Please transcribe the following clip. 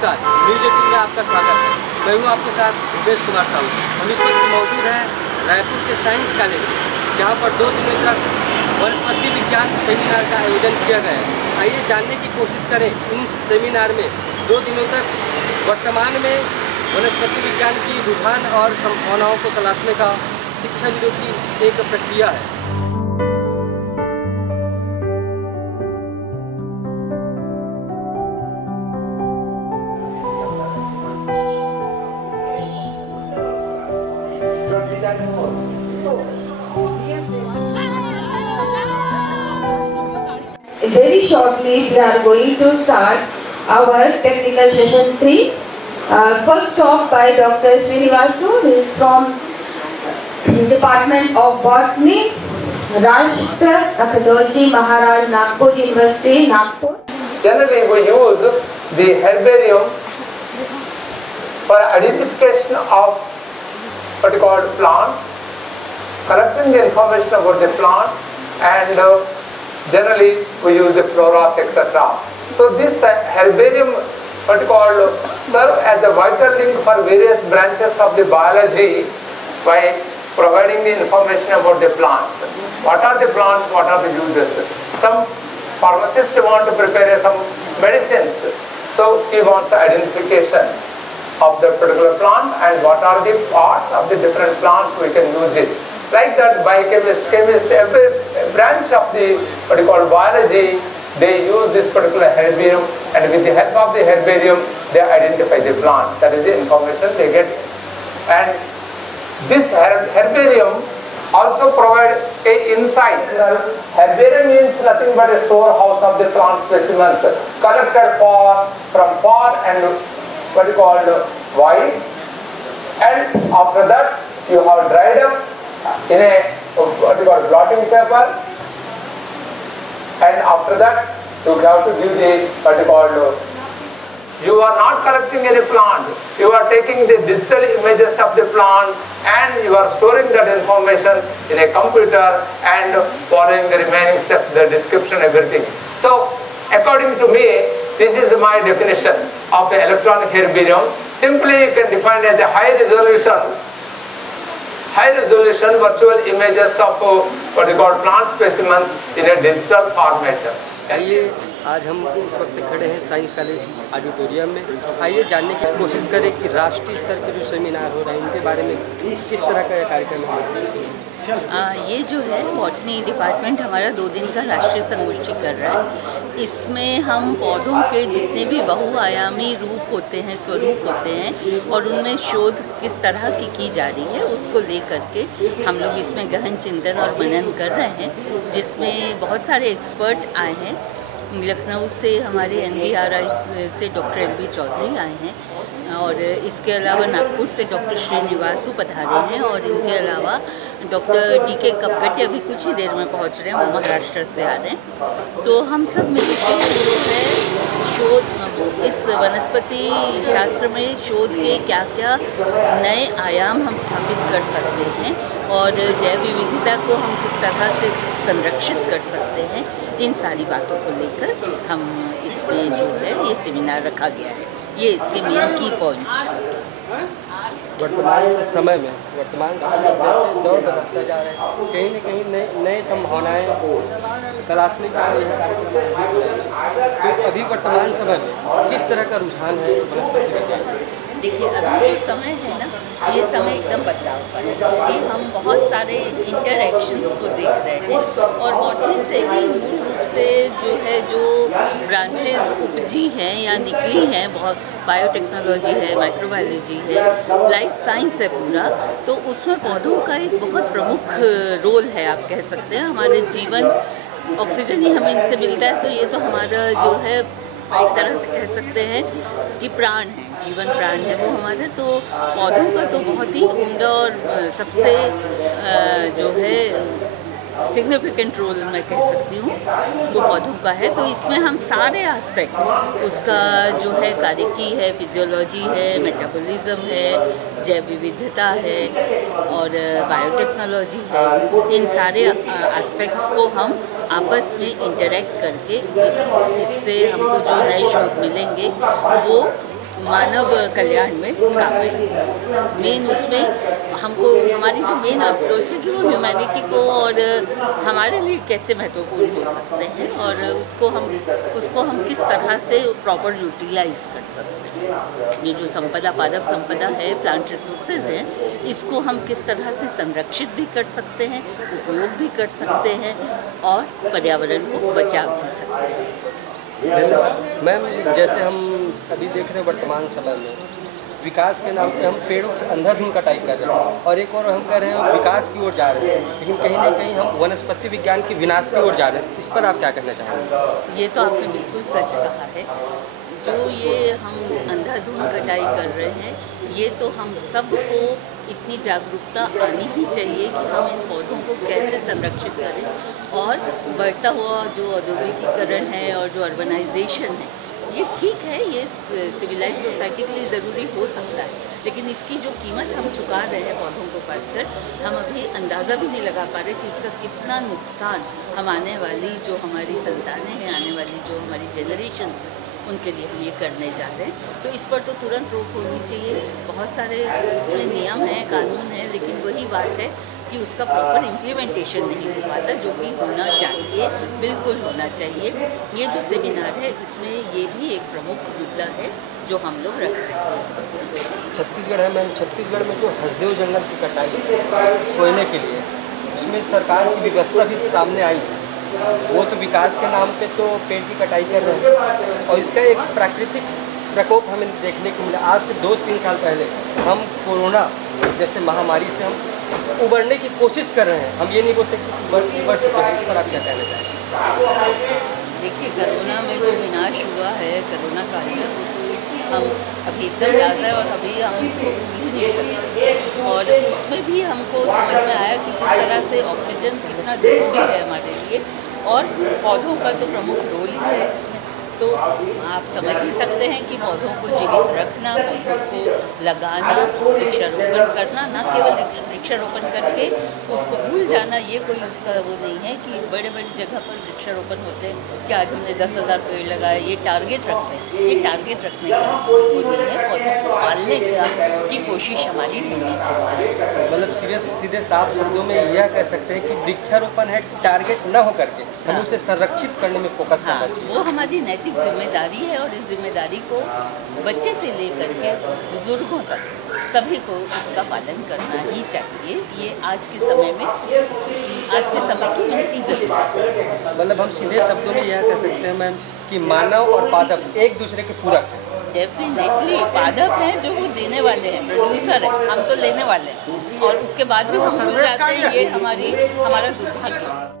नमस्कार, न्यूज़ 18 में आपका स्वागत है। मैं हूँ आपके साथ रुपेश कुमार साहू। हम इस वक्त मौजूद हैं रायपुर के साइंस कॉलेज, जहाँ पर 2 दिनों तक वनस्पति विज्ञान सेमिनार का आयोजन किया गया है। आइए जानने की कोशिश करें इन सेमिनार में 2 दिनों तक वर्तमान में वनस्पति विज्ञान की रुझान और संभावनाओं को तलाशने का शिक्षाविदों की एक प्रक्रिया है। Very shortly we are going to start our technical session 3. First talk by Dr. Srinivasu, who is from Department of Botany, Rashtra Akhdolji Maharaj Nagpur University, Nagpur. Generally we use the herbarium for identification of what is called plants, collecting the information about the plant, and generally we use the floras, etc. So this herbarium what is called serve as a vital link for various branches of the biology by providing the information about the plants. What are the plants, what are the uses? Some pharmacists want to prepare some medicines, so he wants the identification of the particular plant and what are the parts of the different plants we can use it. Like that, biochemist, chemist, every branch of the what you call biology, they use this particular herbarium, and with the help of the herbarium, they identify the plant. That is the information they get. And this herbarium also provides a insight. Herbarium means nothing but a storehouse of the plant specimens collected from far and what you call wide, and after that you have dried up in a what you call blotting paper, and after that you have to give the what you call you are not collecting any plant, you are taking the digital images of the plant and you are storing that information in a computer and following the remaining steps, the description, everything. So according to me, this is my definition of the electronic herbarium. Simply you can define as a high resolution virtual images of what is called plant specimens in a digital format. आइए आज हम इस वक्त खड़े हैं science college auditorium में। आइए जानने की कोशिश करें कि राष्ट्रीय स्तर के जो सेमिनार हो रहे हैं उनके बारे में किस तरह का कार्यक्रम है। ये जो है बॉटनी डिपार्टमेंट हमारा 2 दिन का राष्ट्रीय संगोष्ठी कर रहा है। इसमें हम पौधों के जितने भी बहुआयामी रूप होते हैं, स्वरूप होते हैं, और उनमें शोध किस तरह की जा रही है उसको लेकर के हम लोग इसमें गहन चिंतन और मनन कर रहे हैं, जिसमें बहुत सारे एक्सपर्ट आए हैं। लखनऊ से हमारे NBRI से डॉक्टर LB चौधरी आए हैं, और इसके अलावा नागपुर से डॉक्टर श्रीनिवासु पधारे हैं, और इनके अलावा डॉक्टर DK कपगटे अभी कुछ ही देर में पहुंच रहे हैं, वो महाराष्ट्र से आ रहे हैं। तो हम सब मिलकर जो है शोध, इस वनस्पति शास्त्र में शोध के क्या क्या नए आयाम हम स्थापित कर सकते हैं और जैव विविधता को हम किस तरह से संरक्षित कर सकते हैं, इन सारी बातों को लेकर हम इसमें जो है ये सेमिनार रखा गया है। ये इसके मेन की पॉइंट्स हैं। वर्तमान समय में जैसे दौर बदलता जा रहा है, कहीं न कहीं नए संभावनाएं तलाशने का यह कार्यक्रम। तो अभी वर्तमान समय में किस तरह का रुझान है वनस्पति विज्ञान? देखिए, अभी जो समय है ना, ये समय एकदम बदलाव का है, क्योंकि हम बहुत सारे इंटरैक्शंस को देख रहे हैं, और बॉटनी से ही मूल रूप से जो ब्रांचेस उपजी हैं या निकली हैं, बहुत बायोटेक्नोलॉजी है, माइक्रोबायोलॉजी है, लाइफ साइंस है पूरा, तो उसमें पौधों का एक बहुत प्रमुख रोल है। आप कह सकते हैं हमारे जीवन, ऑक्सीजन ही हमें इनसे मिलता है, तो ये तो हमारा जो है एक तरह से कह सकते हैं कि प्राण है, जीवन प्राण है वो हमारे। तो पौधों का तो बहुत ही उम्दा और सबसे जो है सिग्निफिकेंट रोल मैं कह सकती हूँ वो पौधों का है। तो इसमें हम सारे एस्पेक्ट, उसका जो है कार्यकी है, फिजियोलॉजी है, मेटाबॉलिज्म है, जैव विविधता है और बायोटेक्नोलॉजी है, इन सारे एस्पेक्ट्स को हम आपस में इंटरेक्ट करके इससे हमको जो नए शोध मिलेंगे वो मानव कल्याण में काम आएगी। मेन उसमें हमको हमारी जो मेन अप्रोच है कि वो ह्यूमैनिटी को और हमारे लिए कैसे महत्वपूर्ण हो सकते हैं और उसको हम किस तरह से प्रॉपर यूटिलाइज कर सकते हैं। ये जो संपदा, पादप संपदा है, प्लांट रिसोर्सेज हैं, इसको हम किस तरह से संरक्षित भी कर सकते हैं, उपयोग भी कर सकते हैं और पर्यावरण को बचा भी सकते हैं। मैम, जैसे हम अभी देख रहे हैं वर्तमान समय में विकास के नाम पे हम पेड़ों की अंधाधुंध कटाई कर रहे हैं और एक और हम कह रहे हैं विकास की ओर जा रहे हैं, लेकिन कहीं ना कहीं हम वनस्पति विज्ञान के विनाश की ओर जा रहे हैं। इस पर आप क्या कहना चाहेंगे? ये तो आपने बिल्कुल सच कहा है। जो ये हम अंधाधुंध कटाई कर रहे हैं, ये तो हम सबको इतनी जागरूकता आनी ही चाहिए कि हम इन पौधों को कैसे संरक्षित करें। और बढ़ता हुआ जो औद्योगिकीकरण है और जो अर्बनाइजेशन है, ये ठीक है, ये सिविलाइज सोसाइटी के लिए ज़रूरी हो सकता है, लेकिन इसकी जो कीमत हम चुका रहे हैं पौधों को काटकर, हम अभी अंदाज़ा भी नहीं लगा पा रहे कि इसका कितना नुकसान हम आने वाली जो हमारी संतानें हैं, आने वाली जो हमारी जनरेशन्स हैं, उनके लिए हम ये करने जा रहे हैं। तो इस पर तो तुरंत रोक होनी चाहिए। बहुत सारे इसमें नियम हैं, कानून हैं, लेकिन वही बात है कि उसका प्रॉपर इम्प्लीमेंटेशन नहीं हो पाता, जो कि होना चाहिए, बिल्कुल होना चाहिए। ये जो सेमिनार है, इसमें ये भी एक प्रमुख मुद्दा है जो हम लोग रख रहे हैं। छत्तीसगढ़ है मैम, छत्तीसगढ़ में जो हसदेव जंगल की कटाई सोने के लिए, उसमें सरकार की व्यवस्था भी सामने आई है। वो तो विकास के नाम पे तो पेड़ की कटाई कर रहे हैं और इसका एक प्राकृतिक प्रकोप हमें देखने को मिला। आज से 2-3 साल पहले हम कोरोना जैसे महामारी से हम उबरने की कोशिश कर रहे हैं। हम ये नहीं बोल सकते कि उबर चुके हैं। इस पर आप क्या कहना चाहेंगे? देखिए, कोरोना में जो विनाश हुआ है कोरोना काल में, वो तो हम अभी एकदम ताज़ा है और अभी हम उसको भूल ही नहीं सकते। और उसमें भी हमको समझ में आया कि किस तरह से ऑक्सीजन कितना ज़रूरी है हमारे लिए, और पौधों का तो प्रमुख रोल ही है इसमें। तो आप समझ ही सकते हैं कि पौधों को जीवित रखना, पौधों को लगाना, वृक्षारोपण करना, न केवल वृक्षारोपण करके उसको भूल जाना, ये कोई उसका वो नहीं है कि बड़े बड़ी जगह पर वृक्षारोपण होते हैं कि आज हमने 10,000 पेड़ लगाए, ये टारगेट रखते हैं। ये टारगेट रखने का वो नहीं है, पौधों को पालने की कोशिश हमारी होनी चाहिए। मतलब सीधे साफ शब्दों में यह कह सकते हैं कि वृक्षारोपण है, टारगेट न हो करके हमें उसे संरक्षित करने में फोकस करना चाहिए। वो हमारी नैतिक जिम्मेदारी है और इस जिम्मेदारी को बच्चे से लेकर के बुजुर्गों तक सभी को इसका पालन करना ही चाहिए। ये आज के समय की महती ज़रूरत है। मतलब हम सीधे शब्दों में यह कह सकते हैं मैम कि मानव और पादप एक दूसरे के पूरक हैं। डेफिनेटली पादप हैं जो वो देने वाले हैं, प्रोड्यूसर है, हम तो लेने वाले हैं, और उसके बाद भी हम भूल जाते हैं। ये हमारा दुर्भाग्य है।